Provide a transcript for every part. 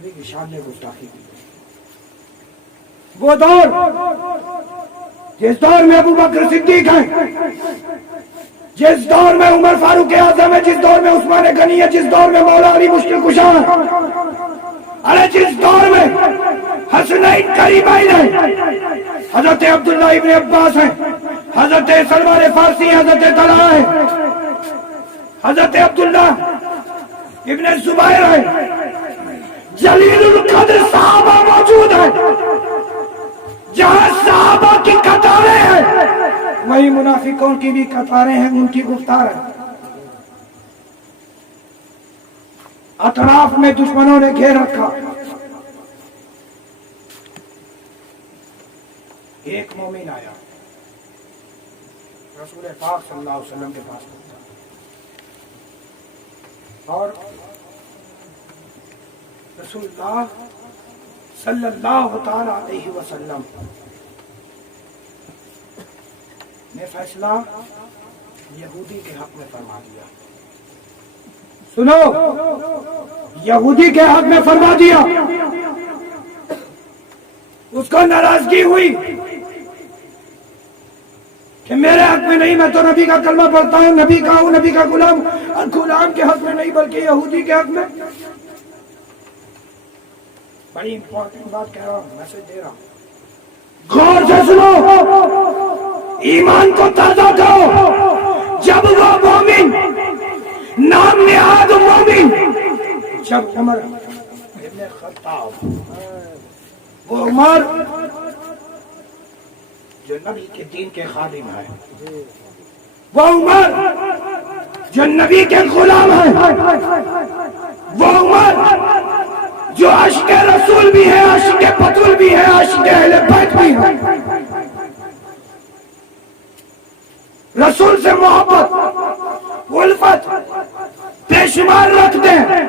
نبی کی شان نے گستاخی کی. وہ دور جس دور میں ابو بکر صدیق ہیں، جس دور میں عمر فاروق اعظم ہے، جس دور میں عثمان غنی ہے، جس دور میں مولا علی مشکل کشا ہے، ارے جس دور میں حسنین کریمین ہیں، حضرت عبداللہ ابن عباس ہیں، حضرت سلمان فارسی ہیں، حضرت طلحہ ہیں، حضرت عبداللہ ابن زبیر ہیں، جلیل القدر صحابہ موجود ہیں. جہاں صحابہ کی قطاریں ہیں وہی منافقوں کی بھی قطاریں ہیں، ان کی گفتار ہے. اطراف میں دشمنوں نے گھیر رکھا. ایک مومن آیا رسول پاک صلی اللہ علیہ وسلم کے پاس اور رسول اللہ صلی اللہ تعالی علیہ وسلم نے فیصلہ یہودی کے حق میں فرما دیا. سنو، یہودی کے حق میں فرما دیا. اس کو ناراضگی ہوئی کہ میرے حق میں نہیں، میں تو نبی کا کلمہ پڑھتا ہوں، نبی کا ہوں، نبی کا غلام، اور غلام کے حق میں نہیں بلکہ یہودی کے حق میں. بڑی امپورٹنٹ بات کہہ رہا ہوں، میسج دے رہا ہوں، غور سے سنو، ایمان کو تازہ کرو. جب وہ مومن، نام نہاد مومن، جب عمر ابن خطاب، وہ عمر جو نبی کے دین کے خادم ہے، وہ عمر جو نبی کے غلام ہے، وہ عمر جو عاشق رسول بھی ہے، عاشق بطول بھی ہے، عاشق اہل بیت بھی ہے، رسول سے محبت الفت بے شمار رکھتے ہیں.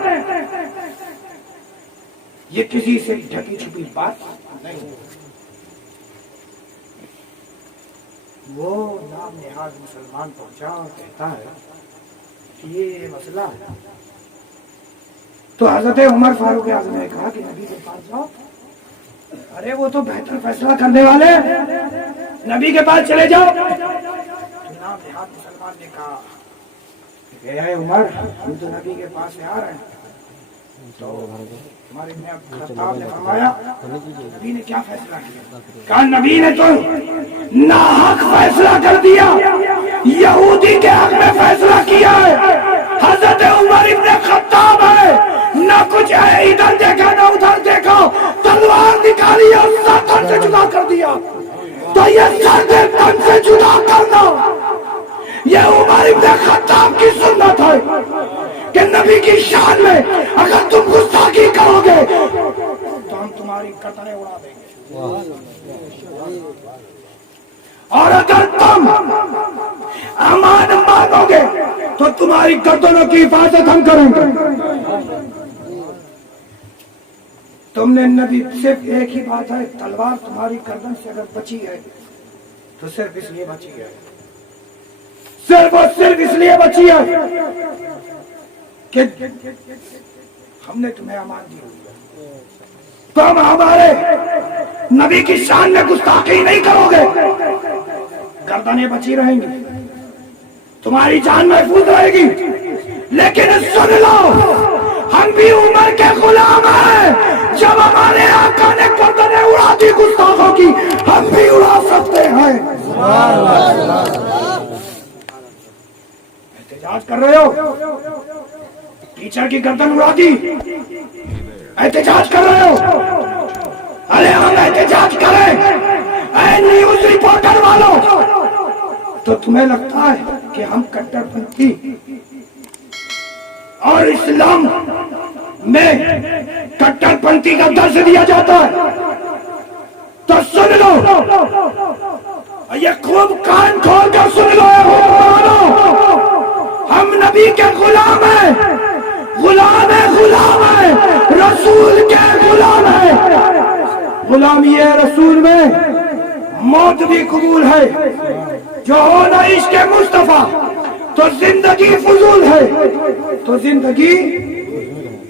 یہ کسی سے ڈھکی چھپی بات نہیں. وہ نام نہاد مسلمان پہنچا اور کہتا ہے کہ یہ مسئلہ ہے. تو حضرت عمر فاروق اعظم نے کہا کہ نبی کے پاس جاؤ. ارے وہ تو بہتر فیصلہ کرنے والے، نبی کے پاس چلے جاؤ. تو نام نہاد مسلمان نے کہا کہ اے عمر، ہم تو نبی کے پاس سے آ رہے ہیں. تو ہمارے ابن خطاب نے فرمایا نبی نے کیا فیصلہ کیا؟ کہا نبی نے تو ناحق فیصلہ کر دیا، یہودی کے حق میں فیصلہ کیا ہے. حضرت عمر ابن خطاب ہے، نہ کچھ ہے، ادھر دیکھا نہ ادھر دیکھا، تلوار نکالی اور سر تن سے جدا کر دیا. تو یہ سر تن سے جدا کرنا یہ عمر ابن خطاب کی سنت ہے کہ نبی کی شان میں اگر تم گستاخی کرو گے تو ہم تمہاری قطریں اڑا دیں گے، اور اگر تم امان مانو گے تو تمہاری گردنوں کی حفاظت ہم کریں گے. تم نے نبی صرف ایک ہی بات ہے، تلوار تمہاری گردن سے اگر بچی ہے تو صرف اس لیے بچی ہے، صرف اور صرف اس لیے بچی ہے کہ ہم نے تمہیں امان دی ہوئی ہے. تم ہمارے نبی کی شان میں گستاخی نہیں کرو گے، گردنیں بچی رہیں گی، تمہاری جان محفوظ رہے گی. لیکن سن لو، ہم بھی عمر کے غلام ہیں. جب ہمارے آقا نے گردنیں اڑا دی گستاخوں کی، ہم بھی اڑا سکتے ہیں. احتجاج کر رہے ہو، ٹیچر کی گردن اڑا دی، احتجاج کر رہے ہو. ارے ہم احتجاج کریں، اے نیوز رپورٹر والوں، تو تمہیں لگتا ہے کہ ہم کٹر پنتھی اور اسلام میں کٹر پنتھی کا درس دیا جاتا ہے؟ تو سن لو، یہ خوب کان کھول کر سن لو، ہم نبی کے غلام ہیں، غلام ہے، غلام ہے، رسول کے غلام ہے. غلامی رسول میں موت بھی قبول ہے. جو ہونا عشق مصطفیٰ تو زندگی فضول ہے، تو زندگی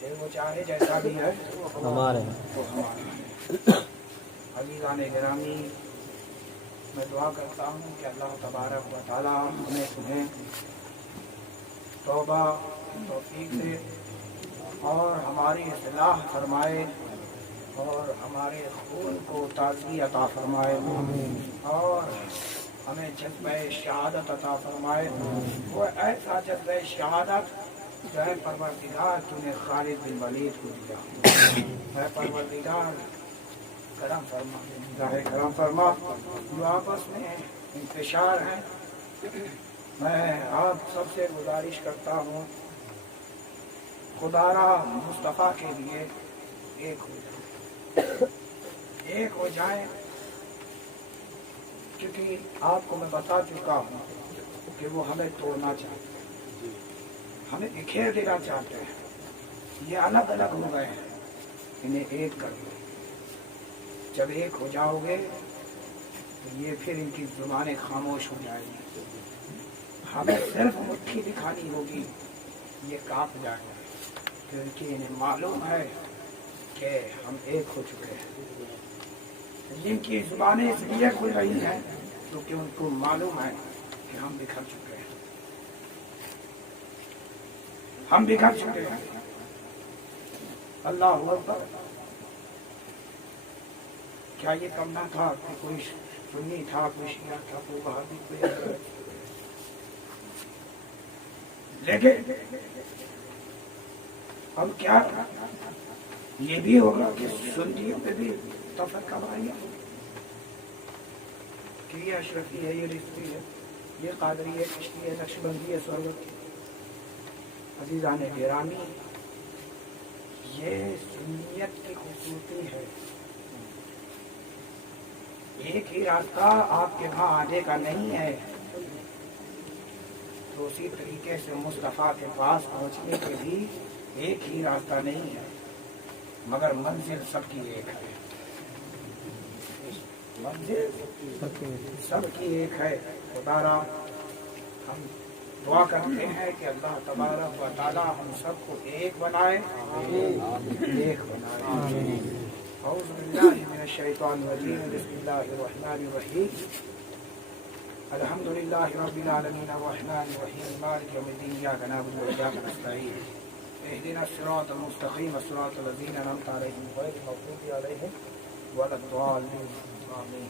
پھر وہ چاہے جیسا بھی ہے ہمارے تو ہمارا ہے۔ عزیزان گرامی، میں دعا کرتا ہوں کہ اللہ تبارک و تعالیٰ ہمیں تمہیں توبہ توفیق دے اور ہماری اصلاح فرمائے اور ہمارے خون کو تازگی عطا فرمائے اور ہمیں جذبہ شہادت عطا فرمائے، وہ ایسا جذبہ شہادت جو ہے پروردگار تو نے خالد بن ولید کو دیا، ہے پروردگار کرم فرما، ظاہر کرم فرما، جو آپس میں انتشار ہیں۔ میں آپ سب سے گزارش کرتا ہوں خدا را مصطفیٰ کے لیے ایک ہو جائیں، ایک ہو جائیں، کیونکہ آپ کو میں بتا چکا ہوں کہ وہ ہمیں توڑنا چاہتے ہیں، ہمیں بکھیر دینا چاہتے ہیں، یہ الگ الگ ہو گئے ہیں، انہیں ایک کر دو۔ جب ایک ہو جاؤ گے تو یہ پھر ان کی زبانیں خاموش ہو جائیں گی، ہمیں صرف مٹھی دکھانی ہوگی، یہ کانپ جائیں گے، کیونکہ انہیں معلوم ہے کہ ہم ایک ہو چکے ہیں۔ جن کی زبانیں اس لیے کھل رہی ہیں کیونکہ ان کو معلوم ہے کہ ہم بکھر چکے ہیں، ہم بکھر چکے ہیں۔ اللہ اکبر، کیا یہ کم نہ تھا کہ کوئی سنی تھا، کوئی شیعہ تھا، کوئی وہابی، کوئی، لیکن اب کیا یہ بھی ہوگا کہ سنیوں پہ بھی تفرقہ بھائیاں، کہ یہ اشرفی ہے، یہ رضوی ہے، یہ قادری ہے، چشتی ہے، نقشبندی ہے، سرورتی ہے۔ عزیزان گرامی، یہ سنیت کی خوبصورتی ہے، ایک ہی راستہ آپ کے وہاں آنے کا نہیں ہے، تو اسی طریقے سے مصطفیٰ کے پاس پہنچنے کے بھی ایک ہی راستہ نہیں ہے، مگر منزل سب کی ایک ہے، منزل سب کی ایک ہے۔ خدا را ہم دعا کرتے ہیں کہ اللہ تبارک و تعالی ہم سب کو ایک بنائے، ایک بنائے۔ اعوذ باللہ من الشیطان الرجیم، بسم اللہ الرحمن الرحیم، الحمد للہ رب العالمین الرحمن الرحیم مالک یوم الدین، ایاک نعبد و ایاک نستعین، اہدنا الصراط المستقیم صراط الذین انعمت علیہم غیر المغضوب علیہم ولا الضالین، آمین۔